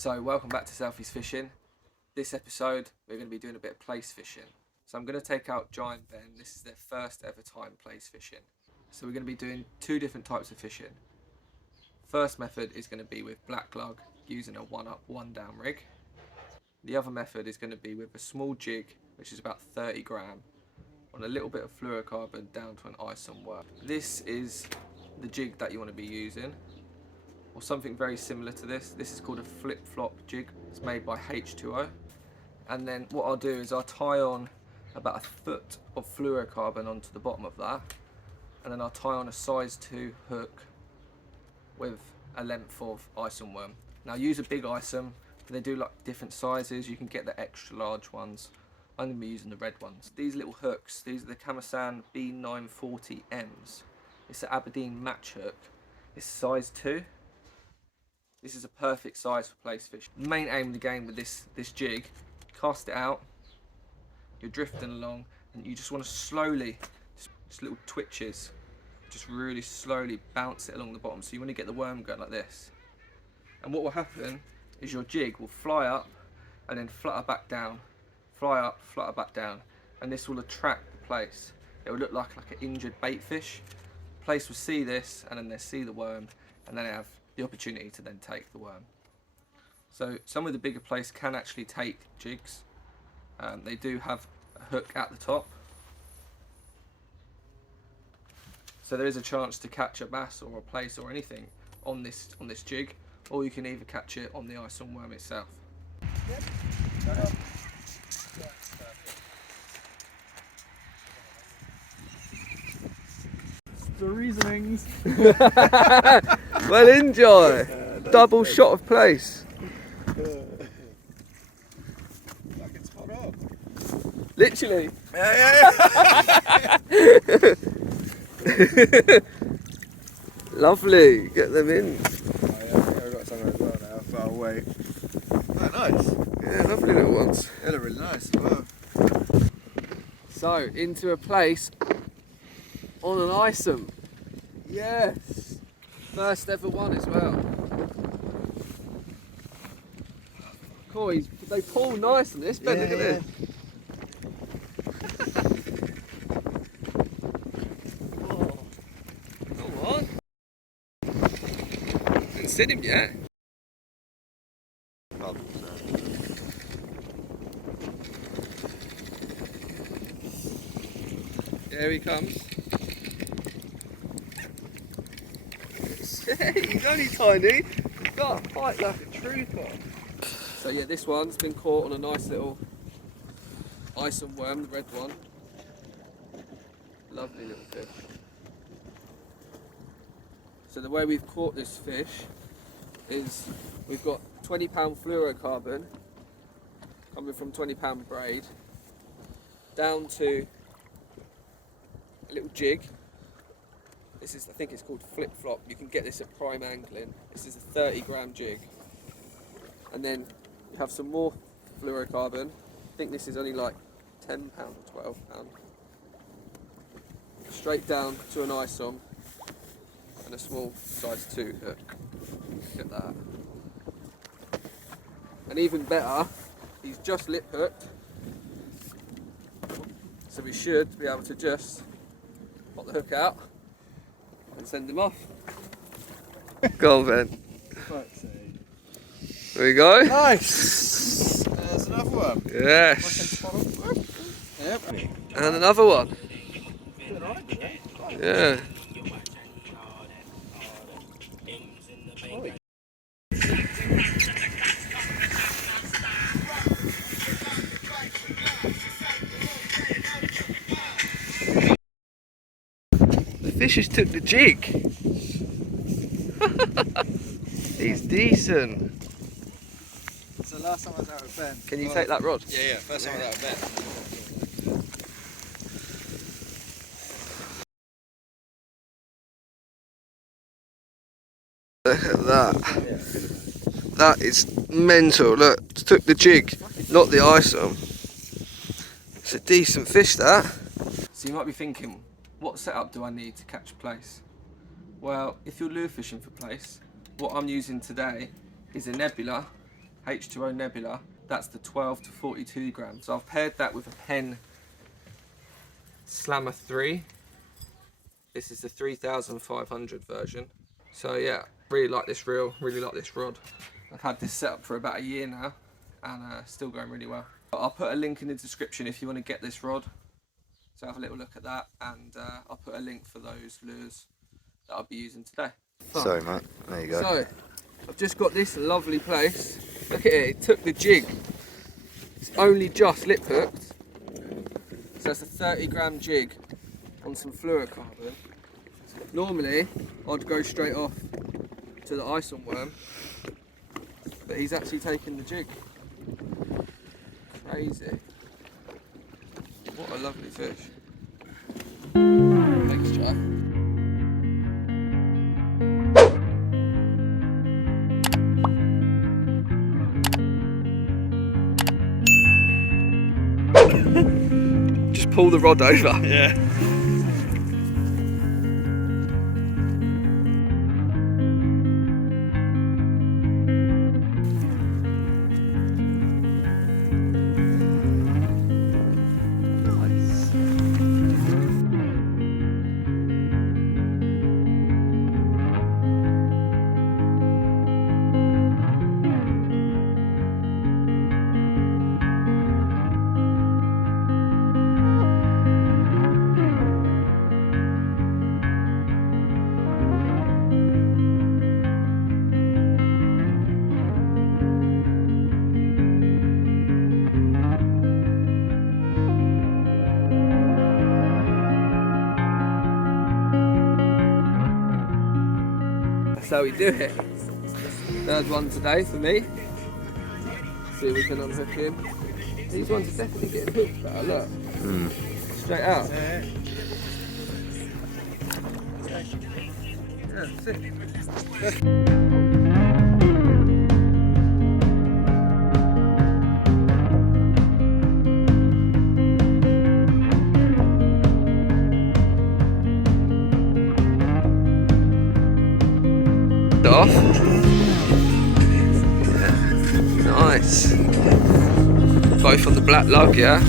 So welcome back to Southys Fishing. This episode we're going to be doing a bit of Plaice fishing. So I'm going to take out Giant Ben. This is their first ever time Plaice fishing. So we're going to be doing two different types of fishing. First method is going to be with black lug using a 1-up 1-down rig. The other method is going to be with a small jig, which is about 30 gram, on a little bit of fluorocarbon down to an isome worm. This is the jig that you want to be using, or something very similar to this. This is called a flip-flop jig. It's made by H2O. And then what I'll do is I'll tie on about a foot of fluorocarbon onto the bottom of that, and then I'll tie on a size 2 hook with a length of isome worm. Now use a big isome, but they do like different sizes. You can get the extra large ones. I'm going to be using the red ones. These little hooks, these are the Kamasan B940Ms. It's an Aberdeen match hook. It's size 2. This is a perfect size for Plaice fish. The main aim of the game with this jig, cast it out, you're drifting along, and you just want to slowly, just little twitches, just really slowly bounce it along the bottom. So you want to get the worm going like this. And what will happen is your jig will fly up and then flutter back down, fly up, flutter back down, and this will attract the Plaice. It will look like an injured bait fish. Plaice will see this, and then they see the worm, and then they have the opportunity to then take the worm. So some of the bigger Plaice can actually take jigs. They do have a hook at the top, so there is a chance to catch a bass or a Plaice or anything on this jig, or you can either catch it on the isome worm itself. Yep. The reasonings. Well, enjoy. Double shot of Plaice. Like it's hot up. Literally. Yeah. Lovely. Get them in. Oh, yeah, I've got some as well now. Far away. Oh, nice. Yeah, lovely little ones. Yeah, they're really nice. Wow. So into a Plaice on an isome. Yes. First ever one as well. Cool, they pull nice on this, Ben, Yeah, look at yeah. this. Oh, come on. Haven't seen him yet. Here he comes. He's only tiny. He's got a fight like a trooper. So yeah, this one's been caught on a nice little isome worm, the red one. Lovely little fish. So the way we've caught this fish is we've got 20-pound fluorocarbon coming from 20-pound braid down to a little jig. This is, I think it's called flip-flop. You can get this at Prime Angling. This is a 30-gram jig. And then you have some more fluorocarbon. I think this is only like £10 or £12. Straight down to an isome and a small size 2 hook. Look at that. And even better, he's just lip hooked. So we should be able to just pop the hook out and send him off. Go on, Ben. There we go. Nice. There's another one. Yes. Yep. And another one. Yeah. The fishes took the jig. He's decent. So last time I was out with Ben. Can you take that rod? Yeah. First time I was out with Ben. Look at that. That is mental. Look, took the jig, not the isome. It's a decent fish, that. So you might be thinking, what setup do I need to catch Plaice? Well, if you're lure fishing for Plaice, what I'm using today is a nebula H2O Nebula. That's the 12 to 42 grams. So I've paired that with a Pen Slammer 3. This is the 3500 version. So yeah, really like this reel, really like this rod. I've had this set up for about a year now, and still going really well. I'll put a link in the description if you want to get this rod. So have a little look at that, and I'll put a link for those lures that I'll be using today. So, mate, there you go. So, I've just got this lovely Plaice. Look at it, it took the jig. It's only just lip hooked. So it's a 30 gram jig on some fluorocarbon. Normally, I'd go straight off to the isome worm, but he's actually taken the jig. Crazy. What a lovely fish. Thanks, Jack. Just pull the rod over. Yeah. That's how we do it. Third one today for me. See if we can unhook him. These ones are definitely getting hooked better, look. Straight out. Yeah, sick. Off. Yeah. Nice. Both on the black lug, yeah?